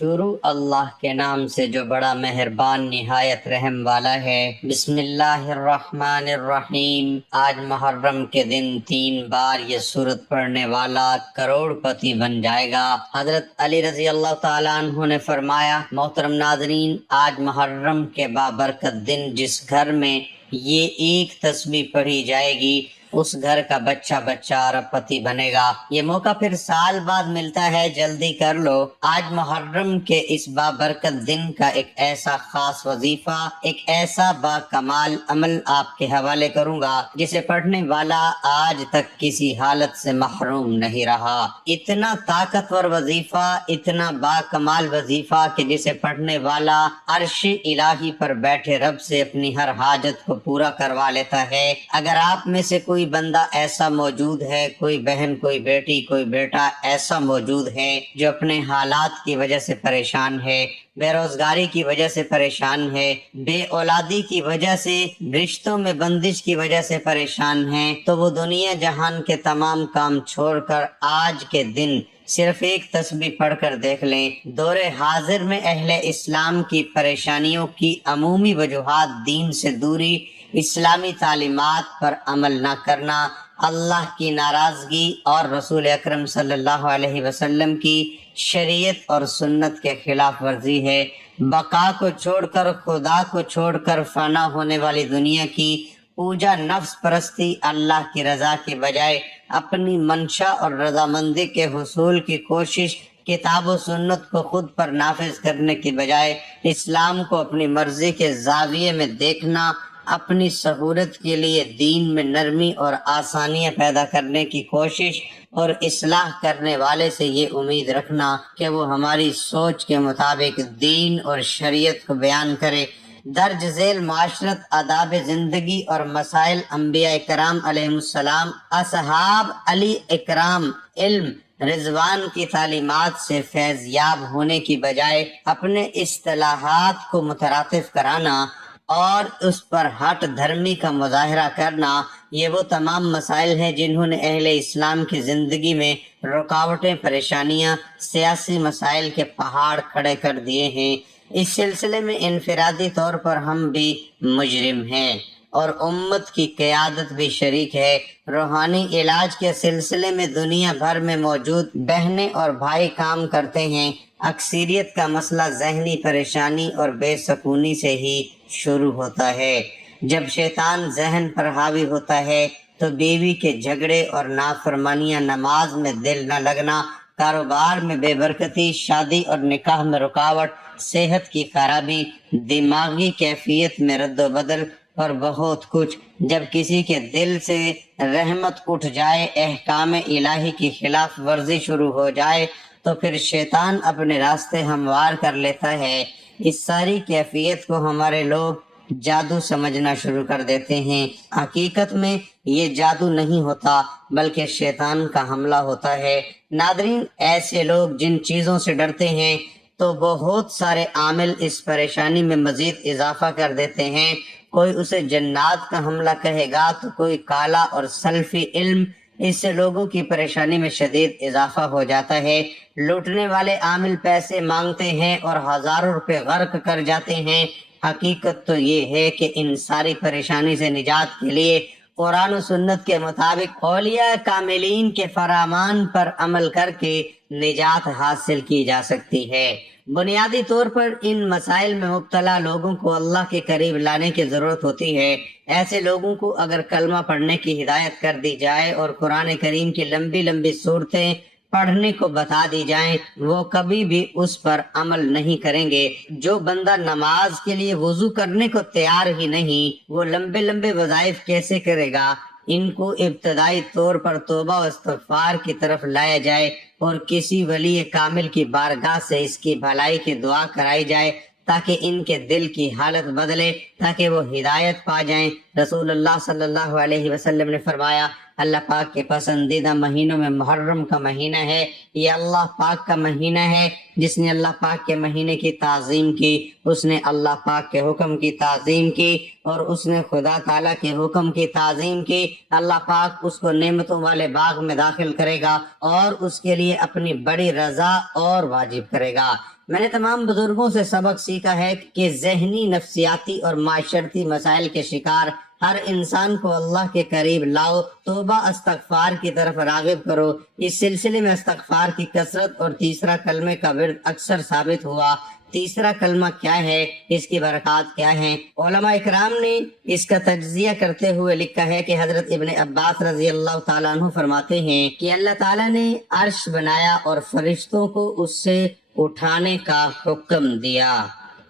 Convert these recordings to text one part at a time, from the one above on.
شروع اللہ کے نام سے جو بڑا مہربان نہایت رحم والا ہے۔ بسم اللہ الرحمن الرحیم۔ آج محرم کے دن 3 بار یہ سورت پڑھنے والا کروڑ پتی بن جائے گا۔ حضرت علی رضی اللہ تعالیٰ عنہ نے فرمایا، محترم ناظرین، آج محرم کے بابرکت دن جس گھر میں یہ ایک تسبیح پڑھی جائے گی اس گھر کا بچہ بچہ ارب پتی بنے گا۔ یہ موقع پھر سال بعد ملتا ہے، جلدی کر لو۔ آج محرم کے اس بابرکت دن کا ایک ایسا خاص وظیفہ، ایک ایسا با کمال عمل آپ کے حوالے کروں گا جسے پڑھنے والا آج تک کسی حالت سے محروم نہیں رہا۔ اتنا طاقتور وظیفہ، اتنا با کمال وظیفہ کہ جسے پڑھنے والا عرش الہی پر بیٹھے رب سے اپنی ہر حاجت کو پورا کروا لیتا ہے۔ اگر آپ میں سے کوئی بندہ ایسا موجود ہے، کوئی بہن، کوئی بیٹی، کوئی بیٹا ایسا موجود ہے جو اپنے حالات کی وجہ سے پریشان ہے، بے روزگاری کی وجہ سے پریشان ہے، بے اولادی کی وجہ سے، رشتوں میں بندش کی وجہ سے پریشان ہے، تو وہ دنیا جہان کے تمام کام چھوڑ کر آج کے دن صرف ایک تسبیح پڑھ کر دیکھ لیں۔ دور حاضر میں اہل اسلام کی پریشانیوں کی عمومی وجوہات دین سے دوری، اسلامی تعلیمات پر عمل نہ کرنا، اللہ کی ناراضگی اور رسول اکرم صلی اللہ علیہ وسلم کی شریعت اور سنت کے خلاف ورزی ہے۔ بقا کو چھوڑ کر، خدا کو چھوڑ کر فنا ہونے والی دنیا کی پوجا، نفس پرستی، اللہ کی رضا کے بجائے اپنی منشا اور رضامندی کے حصول کی کوشش، کتاب و سنت کو خود پر نافذ کرنے کی بجائے اسلام کو اپنی مرضی کے زاویے میں دیکھنا، اپنی سہولت کے لیے دین میں نرمی اور آسانیاں پیدا کرنے کی کوشش اور اصلاح کرنے والے سے یہ امید رکھنا کہ وہ ہماری سوچ کے مطابق دین اور شریعت کو بیان کرے۔ درج ذیل معاشرت، آداب زندگی اور مسائل انبیاء کرام علیہ السلام، اصحاب علی اکرام، علم رضوان کی تعلیمات سے فیض یاب ہونے کی بجائے اپنے اصطلاحات کو مترادف کرانا اور اس پر ہٹ دھرمی کا مظاہرہ کرنا، یہ وہ تمام مسائل ہیں جنہوں نے اہل اسلام کی زندگی میں رکاوٹیں، پریشانیاں، سیاسی مسائل کے پہاڑ کھڑے کر دیے ہیں۔ اس سلسلے میں انفرادی طور پر ہم بھی مجرم ہیں اور امت کی قیادت بھی شریک ہے۔ روحانی علاج کے سلسلے میں دنیا بھر میں موجود بہنیں اور بھائی کام کرتے ہیں۔ اکثریت کا مسئلہ ذہنی پریشانی اور بے سکونی سے ہی شروع ہوتا ہے۔ جب شیطان ذہن پر حاوی ہوتا ہے تو بیوی کے جھگڑے اور نافرمانیاں، نماز میں دل نہ لگنا، کاروبار میں بے برکتی، شادی اور نکاح میں رکاوٹ، صحت کی خرابی، دماغی کیفیت میں رد و بدل اور بہت کچھ۔ جب کسی کے دل سے رحمت اٹھ جائے، احکام الہی کی خلاف ورزی شروع ہو جائے تو پھر شیطان اپنے راستے ہموار کر لیتا ہے۔ اس ساری کیفیت کو ہمارے لوگ جادو سمجھنا شروع کر دیتے ہیں۔ حقیقت میں یہ جادو نہیں ہوتا بلکہ شیطان کا حملہ ہوتا ہے۔ ناظرین، ایسے لوگ جن چیزوں سے ڈرتے ہیں تو بہت سارے عامل اس پریشانی میں مزید اضافہ کر دیتے ہیں۔ کوئی اسے جنات کا حملہ کہے گا تو کوئی کالا اور سلفی علم، اس سے لوگوں کی پریشانی میں شدید اضافہ ہو جاتا ہے۔ لوٹنے والے عامل پیسے مانگتے ہیں اور ہزاروں روپے غرق کر جاتے ہیں۔ حقیقت تو یہ ہے کہ ان ساری پریشانی سے نجات کے لیے قرآن و سنت کے مطابق اولیاء کاملین کے فرمان پر عمل کر کے نجات حاصل کی جا سکتی ہے۔ بنیادی طور پر ان مسائل میں مبتلا لوگوں کو اللہ کے قریب لانے کی ضرورت ہوتی ہے۔ ایسے لوگوں کو اگر کلمہ پڑھنے کی ہدایت کر دی جائے اور قرآن کریم کی لمبی لمبی صورتیں پڑھنے کو بتا دی جائیں، وہ کبھی بھی اس پر عمل نہیں کریں گے۔ جو بندہ نماز کے لیے وضو کرنے کو تیار ہی نہیں، وہ لمبے لمبے وظائف کیسے کرے گا؟ ان کو ابتدائی طور پر توبہ و استغفار کی طرف لایا جائے اور کسی ولی کامل کی بارگاہ سے اس کی بھلائی کی دعا کرائی جائے تاکہ ان کے دل کی حالت بدلے، تاکہ وہ ہدایت پا جائیں۔ رسول اللہ صلی اللہ علیہ وسلم نے فرمایا، اللہ پاک کے پسندیدہ مہینوں میں محرم کا مہینہ ہے۔ یہ اللہ پاک کا مہینہ ہے۔ جس نے اللہ پاک کے مہینے کی تعظیم کی، اس نے اللہ پاک کے حکم کی تعظیم کی، اور اس نے خدا تعالیٰ کے حکم کی تعظیم کی، اللہ پاک اس کو نعمتوں والے باغ میں داخل کرے گا اور اس کے لیے اپنی بڑی رضا اور واجب کرے گا۔ میں نے تمام بزرگوں سے سبق سیکھا ہے کہ ذہنی، نفسیاتی اور معاشرتی مسائل کے شکار ہر انسان کو اللہ کے قریب لاؤ، توبہ استغفار کی طرف راغب کرو۔ اس سلسلے میں استغفار کی کثرت اور تیسرا کلمے کا ورد اکثر ثابت ہوا۔ تیسرا کلمہ کیا ہے، اس کی برکات کیا ہیں؟ علماء اکرام نے اس کا تجزیہ کرتے ہوئے لکھا ہے کہ حضرت ابن عباس رضی اللہ تعالیٰ عنہ فرماتے ہیں کہ اللہ تعالیٰ نے عرش بنایا اور فرشتوں کو اس سے اٹھانے کا حکم دیا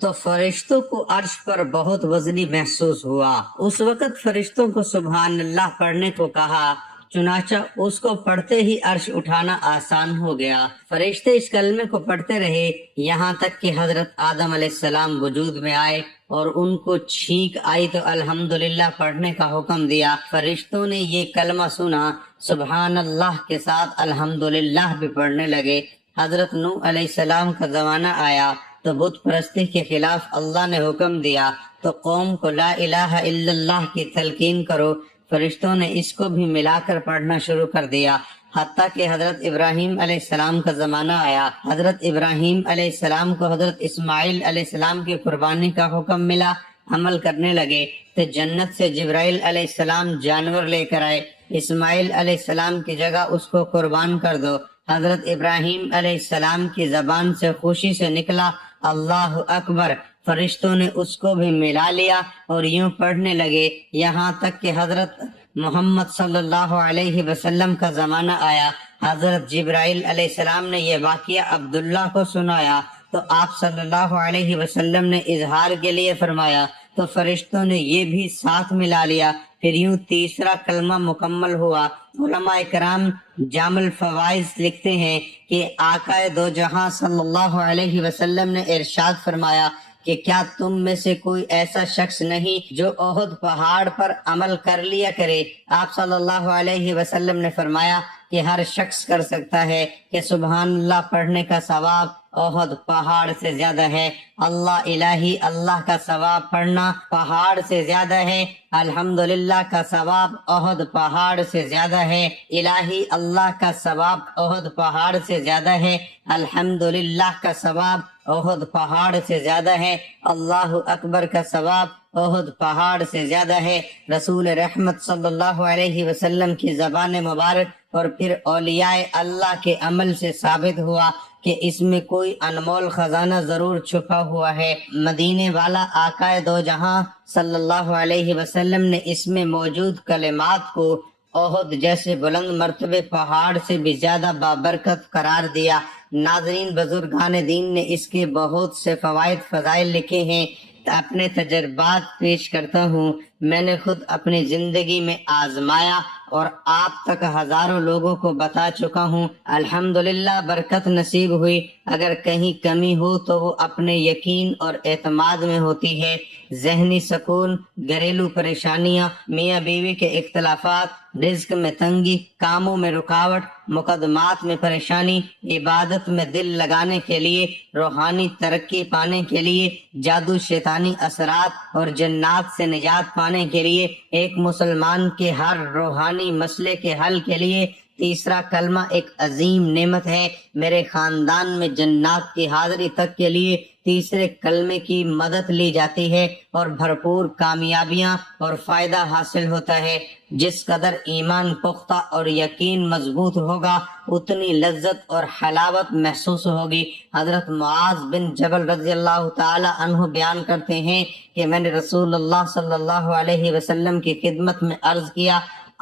تو فرشتوں کو عرش پر بہت وزنی محسوس ہوا۔ اس وقت فرشتوں کو سبحان اللہ پڑھنے کو کہا، چنانچہ اس کو پڑھتے ہی عرش اٹھانا آسان ہو گیا۔ فرشتے اس کلمے کو پڑھتے رہے یہاں تک کہ حضرت آدم علیہ السلام وجود میں آئے اور ان کو چھینک آئی تو الحمدللہ پڑھنے کا حکم دیا۔ فرشتوں نے یہ کلمہ سنا، سبحان اللہ کے ساتھ الحمدللہ بھی پڑھنے لگے۔ حضرت نوح علیہ السلام کا زمانہ آیا تو بت پرستی کے خلاف اللہ نے حکم دیا تو قوم کو لا الہ الا اللہ کی تلقین کرو۔ فرشتوں نے اس کو بھی ملا کر پڑھنا شروع کر دیا، حتیٰ کہ حضرت ابراہیم علیہ السلام کا زمانہ آیا۔ حضرت ابراہیم علیہ السلام کو حضرت اسماعیل علیہ السلام کی قربانی کا حکم ملا، عمل کرنے لگے تو جنت سے جبرائیل علیہ السلام جانور لے کر آئے، اسماعیل علیہ السلام کی جگہ اس کو قربان کر دو۔ حضرت ابراہیم علیہ السلام کی زبان سے خوشی سے نکلا اللہ اکبر، فرشتوں نے اس کو بھی ملا لیا اور یوں پڑھنے لگے یہاں تک کہ حضرت محمد صلی اللہ علیہ وسلم کا زمانہ آیا۔ حضرت جبرائیل علیہ السلام نے یہ واقعہ عبداللہ کو سنایا تو آپ صلی اللہ علیہ وسلم نے اظہار کے لیے فرمایا تو فرشتوں نے یہ بھی ساتھ ملا لیا، پھر یوں تیسرا کلمہ مکمل ہوا۔ علماء کرام جامع الفوائد لکھتے ہیں کہ آقا دو جہاں صلی اللہ علیہ وسلم نے ارشاد فرمایا کہ کیا تم میں سے کوئی ایسا شخص نہیں جو احد پہاڑ پر عمل کر لیا کرے؟ آپ صلی اللہ علیہ وسلم نے فرمایا کہ ہر شخص کر سکتا ہے کہ سبحان اللہ پڑھنے کا ثواب احد پہاڑ سے زیادہ ہے، اللہ الہی اللہ کا ثواب پڑھنا پہاڑ سے زیادہ ہے، الحمدللہ کا ثواب احد پہاڑ سے زیادہ ہے، الہی اللہ کا ثواب احد پہاڑ سے زیادہ ہے، الحمدللہ کا ثواب احد پہاڑ سے زیادہ ہے، اللہ اکبر کا ثواب احد پہاڑ سے زیادہ ہے۔ رسول رحمت صلی اللہ علیہ وسلم کی زبان مبارک اور پھر اولیاء اللہ کے عمل سے ثابت ہوا کہ اس میں کوئی انمول خزانہ ضرور چھپا ہوا ہے۔ مدینے والا آقا دو جہاں صلی اللہ علیہ وسلم نے اس میں موجود کلمات کو احد جیسے بلند مرتبے پہاڑ سے بھی زیادہ بابرکت قرار دیا۔ ناظرین، بزرگان دین نے اس کے بہت سے فوائد فضائل لکھے ہیں، اپنے تجربات پیش کرتا ہوں۔ میں نے خود اپنی زندگی میں آزمایا اور آپ تک ہزاروں لوگوں کو بتا چکا ہوں، الحمدللہ برکت نصیب ہوئی۔ اگر کہیں کمی ہو تو وہ اپنے یقین اور اعتماد میں ہوتی ہے۔ ذہنی سکون، گھریلو پریشانیاں، میاں بیوی کے اختلافات، رزق میں تنگی، کاموں میں رکاوٹ، مقدمات میں پریشانی، عبادت میں دل لگانے کے لیے، روحانی ترقی پانے کے لیے، جادو شیطانی اثرات اور جنات سے نجات پانے کے لیے، ایک مسلمان کے ہر روحانی مسئلے کے حل کے لیے تیسرا کلمہ ایک عظیم نعمت ہے۔ میرے خاندان میں جنات کی حاضری تک کے لیے تیسرے کلمے کی مدد لی جاتی ہے اور بھرپور کامیابیاں اور فائدہ حاصل ہوتا ہے۔ جس قدر ایمان پختہ اور یقین مضبوط ہوگا اتنی لذت اور حلاوت محسوس ہوگی۔ حضرت معاذ بن جبل رضی اللہ تعالی عنہ بیان کرتے ہیں کہ میں نے رسول اللہ صلی اللہ علیہ وسلم کی خدمت میں عرض کیا،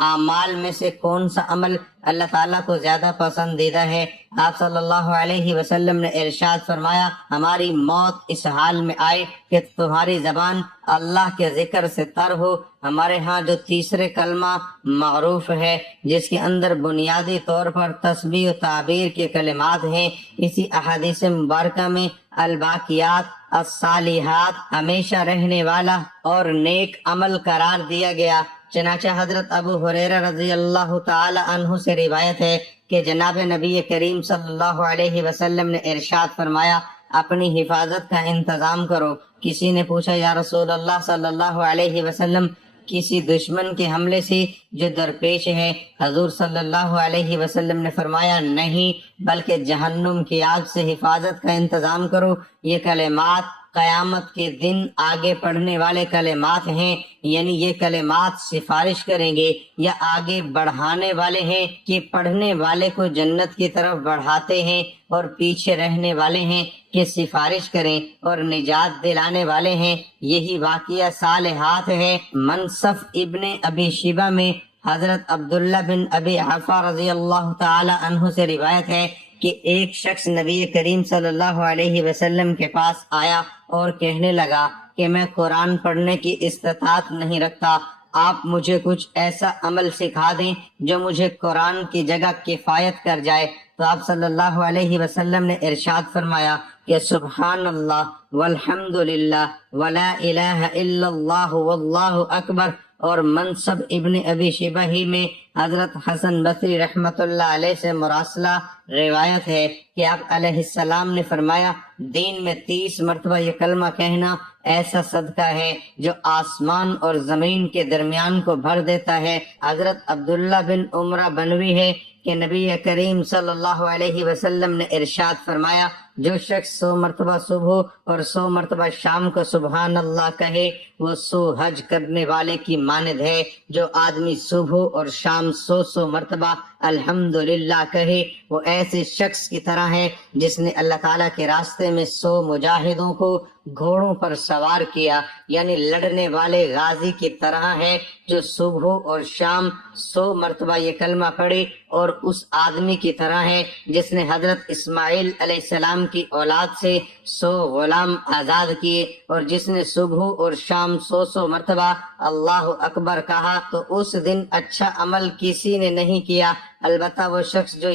اعمال میں سے کون سا عمل اللہ تعالیٰ کو زیادہ پسندیدہ ہے؟ آپ صلی اللہ علیہ وسلم نے ارشاد فرمایا، ہماری موت اس حال میں آئے کہ تمہاری زبان اللہ کے ذکر سے تر ہو۔ ہمارے ہاں جو تیسرے کلمہ معروف ہے جس کے اندر بنیادی طور پر تسبیح و تعبیر کے کلمات ہیں، اسی احادیث مبارکہ میں الباقیات الصالحات ہمیشہ رہنے والا اور نیک عمل قرار دیا گیا۔ چنانچہ حضرت ابو ہریرہ رضی اللہ تعالی عنہ سے روایت ہے کہ جناب نبی کریم صلی اللہ علیہ وسلم نے ارشاد فرمایا، اپنی حفاظت کا انتظام کرو۔ کسی نے پوچھا، یا رسول اللہ صلی اللہ علیہ وسلم، کسی دشمن کے حملے سے جو درپیش ہے؟ حضور صلی اللہ علیہ وسلم نے فرمایا نہیں، بلکہ جہنم کی آگ سے حفاظت کا انتظام کرو۔ یہ کلمات قیامت کے دن آگے پڑھنے والے کلمات ہیں، یعنی یہ کلمات سفارش کریں گے یا آگے بڑھانے والے ہیں کہ پڑھنے والے کو جنت کی طرف بڑھاتے ہیں، اور پیچھے رہنے والے ہیں کہ سفارش کریں اور نجات دلانے والے ہیں۔ یہی واقعہ صالحات ہے۔ منصف ابن ابی شیبہ میں حضرت عبداللہ بن ابی عفا رضی اللہ تعالی عنہ سے روایت ہے کہ ایک شخص نبی کریم صلی اللہ علیہ وسلم کے پاس آیا اور کہنے لگا کہ میں قرآن پڑھنے کی استطاعت نہیں رکھتا، آپ مجھے کچھ ایسا عمل سکھا دیں جو مجھے قرآن کی جگہ کفایت کر جائے۔ تو آپ صلی اللہ علیہ وسلم نے ارشاد فرمایا کہ سبحان اللہ والحمد للہ ولا الہ الا اللہ واللہ اکبر۔ اور منصب ابن ابی شیبہ ہی میں حضرت حسن بصری رحمت اللہ علیہ سے مراسلہ روایت ہے کہ آپ علیہ السلام نے فرمایا دین میں 30 مرتبہ یہ کلمہ کہنا ایسا صدقہ ہے جو آسمان اور زمین کے درمیان کو بھر دیتا ہے۔ حضرت عبداللہ بن عمرہ بنوی ہے کہ نبی کریم صلی اللہ علیہ وسلم نے ارشاد فرمایا جو شخص 100 مرتبہ صبح اور 100 مرتبہ شام کو سبحان اللہ کہے وہ 100 حج کرنے والے کی مانند ہے۔ جو آدمی صبح اور شام 100 مرتبہ الحمدللہ کہے وہ ایسے شخص کی طرح ہے جس نے اللہ تعالیٰ کے راستے میں 100 مجاہدوں کو گھوڑوں پر سوار کیا، یعنی لڑنے والے غازی کی طرح ہے جو صبح اور شام 100 مرتبہ یہ کلمہ پڑھے، اور اس آدمی کی طرح ہے جس نے حضرت اسماعیل علیہ السلام کی اولاد سے 100 غلام آزاد کیے، اور جس نے صبح اور شام 100 مرتبہ اللہ اکبر کہا تو اس دن اچھا عمل کسی نے نہیں کیا، البتہ وہ شخص جو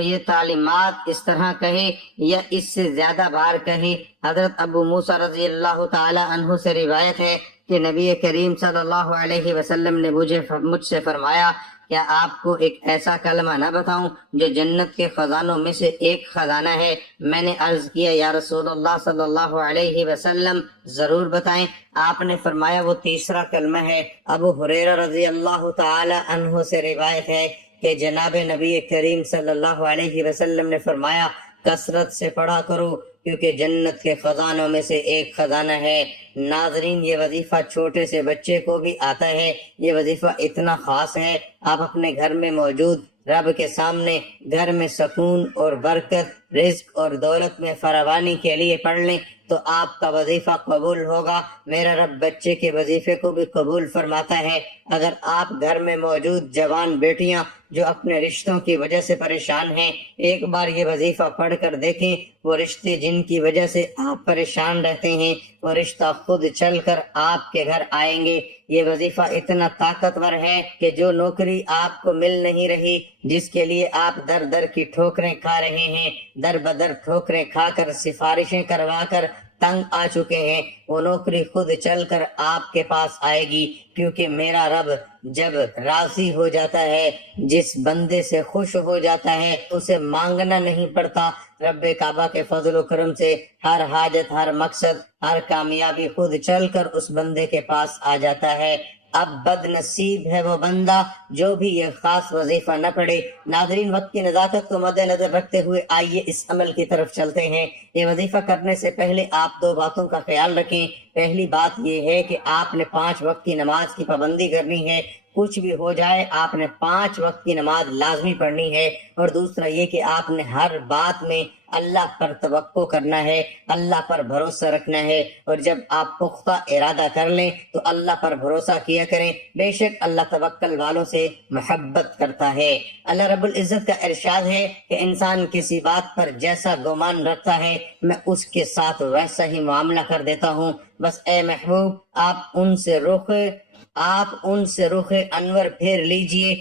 یہ تعلیمات اس طرح کہے یا اس سے زیادہ بار کہے۔ حضرت ابو موسیٰ رضی اللہ تعالی عنہ سے روایت ہے کہ نبی کریم صلی اللہ علیہ وسلم نے مجھ سے فرمایا کیا آپ کو ایک ایسا کلمہ نہ بتاؤں جو جنت کے خزانوں میں سے ایک خزانہ ہے؟ میں نے عرض کیا یا رسول اللہ صلی اللہ علیہ وسلم ضرور بتائیں۔ آپ نے فرمایا وہ تیسرا کلمہ ہے۔ ابو ہریرہ رضی اللہ تعالی عنہ سے روایت ہے کہ جناب نبی کریم صلی اللہ علیہ وسلم نے فرمایا کثرت سے پڑھا کرو کیونکہ جنت کے خزانوں میں سے ایک خزانہ ہے۔ ناظرین، یہ وظیفہ چھوٹے سے بچے کو بھی آتا ہے۔ یہ وظیفہ اتنا خاص ہے، آپ اپنے گھر میں موجود رب کے سامنے گھر میں سکون اور برکت، رزق اور دولت میں فراوانی کے لیے پڑھ لیں تو آپ کا وظیفہ قبول ہوگا۔ میرا رب بچے کے وظیفے کو بھی قبول فرماتا ہے۔ اگر آپ گھر میں موجود جوان بیٹیاں جو اپنے رشتوں کی وجہ سے پریشان ہیں ایک بار یہ وظیفہ پڑھ کر دیکھیں، وہ رشتے جن کی وجہ سے آپ پریشان رہتے ہیں وہ رشتہ خود چل کر آپ کے گھر آئیں گے۔ یہ وظیفہ اتنا طاقتور ہے کہ جو نوکری آپ کو مل نہیں رہی، جس کے لیے آپ در در کی ٹھوکریں کھا رہے ہیں، در بدر ٹھوکریں کھا کر سفارشیں کروا کر تنگ آ چکے ہیں، وہ نوکری خود چل کر آپ کے پاس آئے گی، کیونکہ میرا رب جب راضی ہو جاتا ہے، جس بندے سے خوش ہو جاتا ہے اسے مانگنا نہیں پڑتا۔ رب کعبہ کے فضل و کرم سے ہر حاجت، ہر مقصد، ہر کامیابی خود چل کر اس بندے کے پاس آ جاتا ہے۔ اب بد نصیب ہے وہ بندہ جو بھی یہ خاص وظیفہ نہ پڑھے۔ ناظرین، وقت کی نزاکت کو مد نظر رکھتے ہوئے آئیے اس عمل کی طرف چلتے ہیں۔ یہ وظیفہ کرنے سے پہلے آپ 2 باتوں کا خیال رکھیں۔ پہلی بات یہ ہے کہ آپ نے 5 وقت کی نماز کی پابندی کرنی ہے، کچھ بھی ہو جائے آپ نے 5 وقت کی نماز لازمی پڑھنی ہے۔ اور دوسرا یہ کہ آپ نے ہر بات میں اللہ پر توقع کرنا ہے، اللہ پر بھروسہ رکھنا ہے، اور جب آپ پختہ ارادہ کر لیں تو اللہ پر بھروسہ کیا کریں، بے شک اللہ توکل والوں سے محبت کرتا ہے۔ اللہ رب العزت کا ارشاد ہے کہ انسان کسی بات پر جیسا گمان رکھتا ہے میں اس کے ساتھ ویسا ہی معاملہ کر دیتا ہوں۔ بس اے محبوب آپ ان سے رخ انور پھیر لیجئے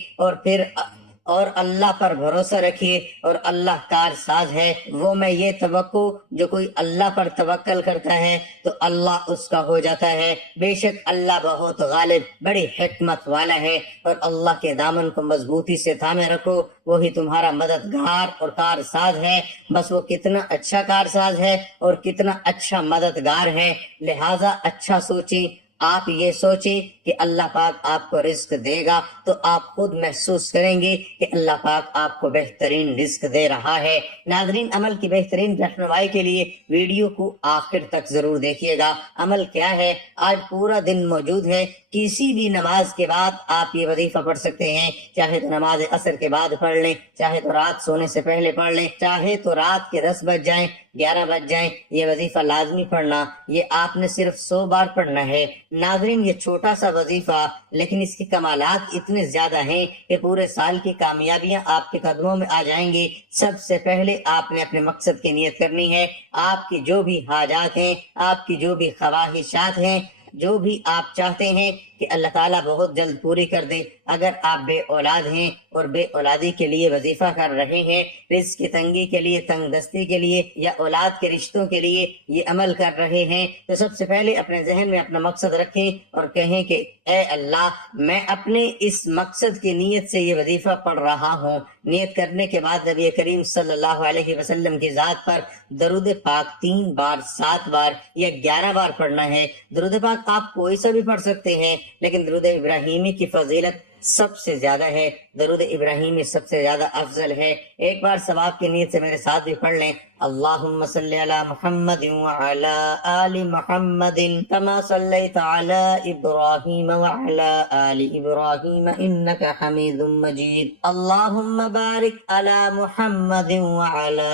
اور اللہ پر بھروسہ رکھیے، اور اللہ کار ساز ہے۔ وہ میں یہ توقع، جو کوئی اللہ پر توکل کرتا ہے تو اللہ اس کا ہو جاتا ہے۔ بے شک اللہ بہت غالب، بڑی حکمت والا ہے، اور اللہ کے دامن کو مضبوطی سے تھامے رکھو، وہی تمہارا مددگار اور کار ساز ہے۔ بس وہ کتنا اچھا کار ساز ہے اور کتنا اچھا مددگار ہے، لہذا اچھا سوچیں۔ آپ یہ سوچیں کہ اللہ پاک آپ کو رزق دے گا تو آپ خود محسوس کریں گے کہ اللہ پاک آپ کو بہترین رزق دے رہا ہے۔ ناظرین، عمل کی بہترین رہنمائی کے لیے ویڈیو کو آخر تک ضرور دیکھیے گا۔ عمل کیا ہے؟ آج پورا دن موجود ہے، کسی بھی نماز کے بعد آپ یہ وظیفہ پڑھ سکتے ہیں، چاہے تو نماز عصر کے بعد پڑھ لیں، چاہے تو رات سونے سے پہلے پڑھ لیں، چاہے تو رات کے 10 بج جائیں، 11 بج جائیں، یہ وظیفہ لازمی پڑھنا۔ یہ آپ نے صرف 100 بار پڑھنا ہے۔ ناظرین، یہ چھوٹا سا وظیفہ، لیکن اس کی کمالات اتنے زیادہ ہیں کہ پورے سال کی کامیابیاں آپ کے قدموں میں آ جائیں گی۔ سب سے پہلے آپ نے اپنے مقصد کی نیت کرنی ہے۔ آپ کی جو بھی حاجات ہیں، آپ کی جو بھی خواہشات ہیں، جو بھی آپ چاہتے ہیں کہ اللہ تعالیٰ بہت جلد پوری کر دے۔ اگر آپ بے اولاد ہیں اور بے اولادی کے لیے وظیفہ کر رہے ہیں، رزق کی تنگی کے لیے، تنگ دستی کے لیے، یا اولاد کے رشتوں کے لیے یہ عمل کر رہے ہیں، تو سب سے پہلے اپنے ذہن میں اپنا مقصد رکھیں اور کہیں کہ اے اللہ، میں اپنے اس مقصد کی نیت سے یہ وظیفہ پڑھ رہا ہوں۔ نیت کرنے کے بعد نبی کریم صلی اللہ علیہ وسلم کی ذات پر درود پاک 3 بار، 7 بار یا 11 بار پڑھنا ہے۔ درود پاک آپ کوئی سا بھی پڑھ سکتے ہیں، لیکن درود ابراہیمی کی فضیلت سب سے زیادہ ہے، درود ابراہیمی سب سے زیادہ افضل ہے۔ ایک بار ثواب کی نیت سے میرے ساتھ بھی پڑھ لیں۔ اللہم صلی علی محمد وعلی آل محمد کما صلیت علی ابراہیم وعلی آل ابراہیم انک حمید مجید۔ اللہم بارک علی محمد وعلی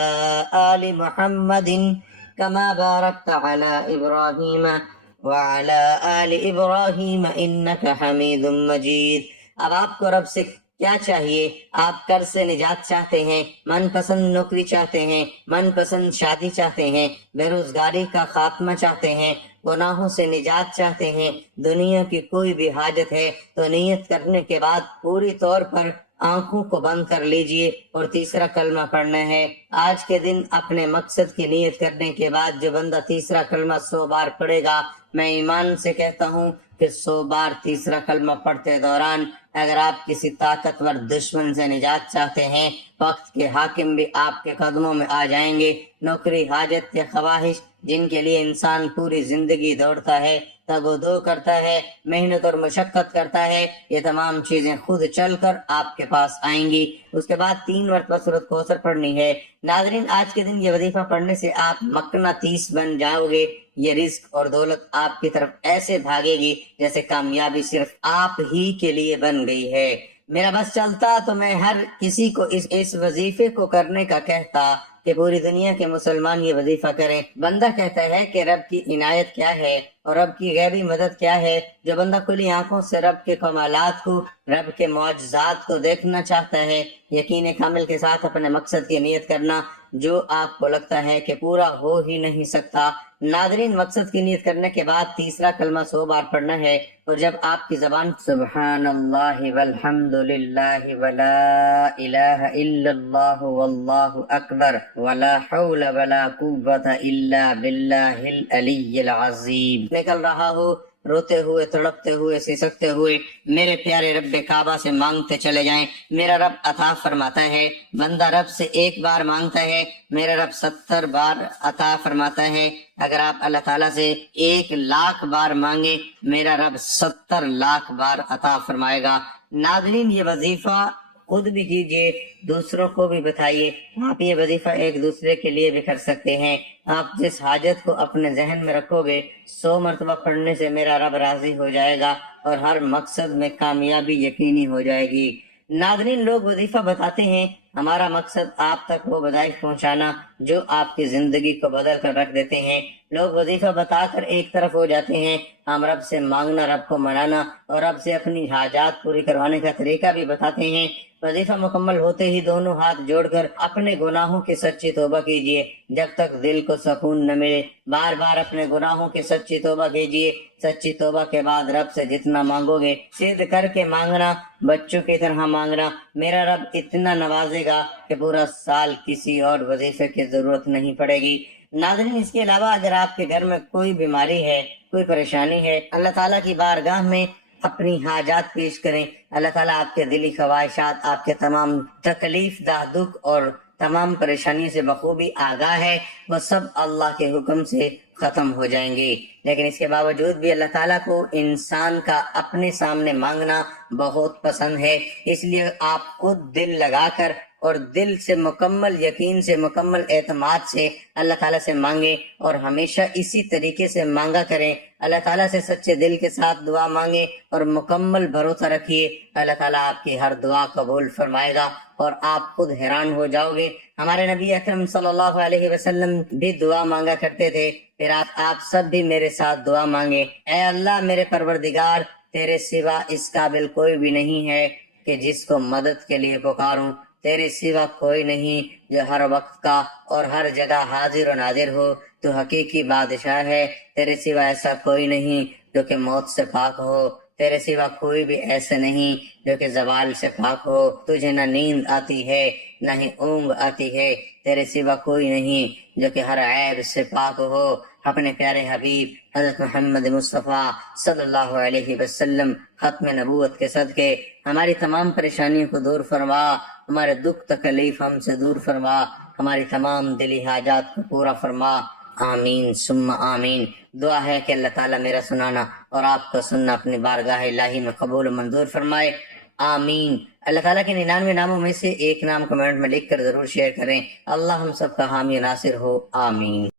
آل محمد کما بارکت علی ابراہیم وعلی آل ابراہیم انک حمید مجید۔ اب آپ کو رب سے کیا چاہیے؟ آپ قرض سے نجات چاہتے ہیں، من پسند نوکری چاہتے ہیں، من پسند شادی چاہتے ہیں، بے روزگاری کا خاتمہ چاہتے ہیں، گناہوں سے نجات چاہتے ہیں، دنیا کی کوئی بھی حاجت ہے تو نیت کرنے کے بعد پوری طور پر آنکھوں کو بند کر لیجئے اور تیسرا کلمہ پڑھنا ہے۔ آج کے دن اپنے مقصد کی نیت کرنے کے بعد جو بندہ تیسرا کلمہ 100 بار پڑھے گا، میں ایمان سے کہتا ہوں کہ 100 بار تیسرا کلمہ پڑھتے دوران اگر آپ کسی طاقتور دشمن سے نجات چاہتے ہیں، وقت کے حاکم بھی آپ کے قدموں میں آ جائیں گے۔ نوکری، حاجت یا خواہش جن کے لیے انسان پوری زندگی دوڑتا ہے، تگ و دو کرتا ہے، محنت اور مشقت کرتا ہے، یہ تمام چیزیں خود چل کر آپ کے پاس آئیں گی۔ اس کے بعد 3 مرتبہ سورۃ کوثر پڑھنی ہے۔ ناظرین، آج کے دن یہ وظیفہ پڑھنے سے آپ مقناطیس بن جاؤ گے۔ یہ رزق اور دولت آپ کی طرف ایسے بھاگے گی جیسے کامیابی صرف آپ ہی کے لیے بن گئی ہے۔ میرا بس چلتا تو میں ہر کسی کو اس وظیفے کو کرنے کا کہتا کہ پوری دنیا کے مسلمان یہ وظیفہ کریں۔ بندہ کہتا ہے کہ رب کی عنایت کیا ہے اور رب کی غیبی مدد کیا ہے۔ جو بندہ کھلی آنکھوں سے رب کے کمالات کو، رب کے معجزات کو دیکھنا چاہتا ہے، یقین کامل کے ساتھ اپنے مقصد کی نیت کرنا جو آپ کو لگتا ہے کہ پورا ہو ہی نہیں سکتا۔ ناظرین، مقصد کی نیت کرنے کے بعد تیسرا کلمہ 100 بار پڑھنا ہے، اور جب آپ کی زبان سبحان اللہ والحمد للہ ولا الہ الا اللہ واللہ اکبر ولا حول ولا قوت الا باللہ العلی العظیم نکل رہا ہو، روتے ہوئے، تڑپتے ہوئے، سسکتے ہوئے میرے پیارے رب کعبہ سے مانگتے چلے جائیں۔ میرا رب عطا فرماتا ہے۔ بندہ رب سے 1 بار مانگتا ہے، میرا رب 70 بار عطا فرماتا ہے۔ اگر آپ اللہ تعالیٰ سے 1,00,000 بار مانگے، میرا رب 70 لاکھ بار عطا فرمائے گا۔ ناظرین، یہ وظیفہ خود بھی کیجئے، دوسروں کو بھی بتائیے۔ آپ یہ وظیفہ ایک دوسرے کے لیے بھی کر سکتے ہیں۔ آپ جس حاجت کو اپنے ذہن میں رکھو گے، 100 مرتبہ پڑھنے سے میرا رب راضی ہو جائے گا اور ہر مقصد میں کامیابی یقینی ہو جائے گی۔ ناظرین، لوگ وظیفہ بتاتے ہیں، ہمارا مقصد آپ تک وہ وظائف پہنچانا جو آپ کی زندگی کو بدل کر رکھ دیتے ہیں۔ لوگ وظیفہ بتا کر ایک طرف ہو جاتے ہیں، ہم رب سے مانگنا، رب کو منانا اور رب سے اپنی حاجات پوری کروانے کا طریقہ بھی بتاتے ہیں۔ وظیفہ مکمل ہوتے ہی دونوں ہاتھ جوڑ کر اپنے گناہوں کی سچی توبہ کیجیے جب تک دل کو سکون نہ ملے۔ بار بار اپنے گناہوں کی سچی توبہ کیجیے۔ سچی توبہ کے بعد رب سے جتنا مانگو گے صد کر کے مانگنا، بچوں کی طرح مانگنا، میرا رب اتنا نوازے گا کہ پورا سال کسی اور وظیفے کی ضرورت نہیں پڑے گی۔ ناظرین، اس کے علاوہ اگر آپ کے گھر میں کوئی بیماری ہے، کوئی پریشانی ہے، اللہ تعالیٰ کی بارگاہ میں اپنی حاجات پیش کریں۔ اللہ تعالیٰ آپ کے دلی خواہشات، آپ کے تمام تکلیف دہ دکھ اور تمام پریشانی سے بخوبی آگاہ ہے، وہ سب اللہ کے حکم سے ختم ہو جائیں گے۔ لیکن اس کے باوجود بھی اللہ تعالیٰ کو انسان کا اپنے سامنے مانگنا بہت پسند ہے، اس لیے آپ خود دل لگا کر اور دل سے مکمل یقین سے، مکمل اعتماد سے اللہ تعالیٰ سے مانگیں اور ہمیشہ اسی طریقے سے مانگا کریں۔ اللہ تعالیٰ سے سچے دل کے ساتھ دعا مانگیں اور مکمل بھروسہ رکھیے، اللہ تعالیٰ آپ کی ہر دعا قبول فرمائے گا اور آپ خود حیران ہو جاؤ گے۔ ہمارے نبی اکرم صلی اللہ علیہ وسلم بھی دعا مانگا کرتے تھے، پھر آپ سب بھی میرے ساتھ دعا مانگے۔ اے اللہ میرے پروردگار، تیرے سوا اس قابل کوئی بھی نہیں ہے کہ جس کو مدد کے لیے پکاروں، تیرے سوا کوئی نہیں جو ہر وقت کا اور ہر جگہ حاضر و ناظر ہو، تو حقیقی بادشاہ ہے، تیرے سوا ایسا کوئی نہیں جو کہ موت سے پاک ہو، تیرے سوا کوئی بھی ایسا نہیں جو کہ زوال سے پاک ہو، تجھے نہ نیند آتی ہے نہ ہی اونگ آتی ہے، تیرے سوا کوئی نہیں جو کہ ہر عیب سے پاک ہو۔ اپنے پیارے حبیب حضرت محمد مصطفیٰ صلی اللہ علیہ وسلم ختم نبوت کے صدقے ہماری تمام پریشانیوں کو دور فرما، ہمارے دکھ تکلیف ہم سے دور فرما، ہماری تمام دلی حاجات کو پورا فرما، آمین ثم آمین۔ دعا ہے کہ اللہ تعالیٰ میرا سنانا اور آپ کا سننا اپنی بارگاہ الہی میں قبول و منظور فرمائے، آمین۔ اللہ تعالیٰ کے 99 ناموں میں سے ایک نام کمنٹ میں لکھ کر ضرور شیئر کریں۔ اللہ ہم سب کا حامی ناصر ہو، آمین۔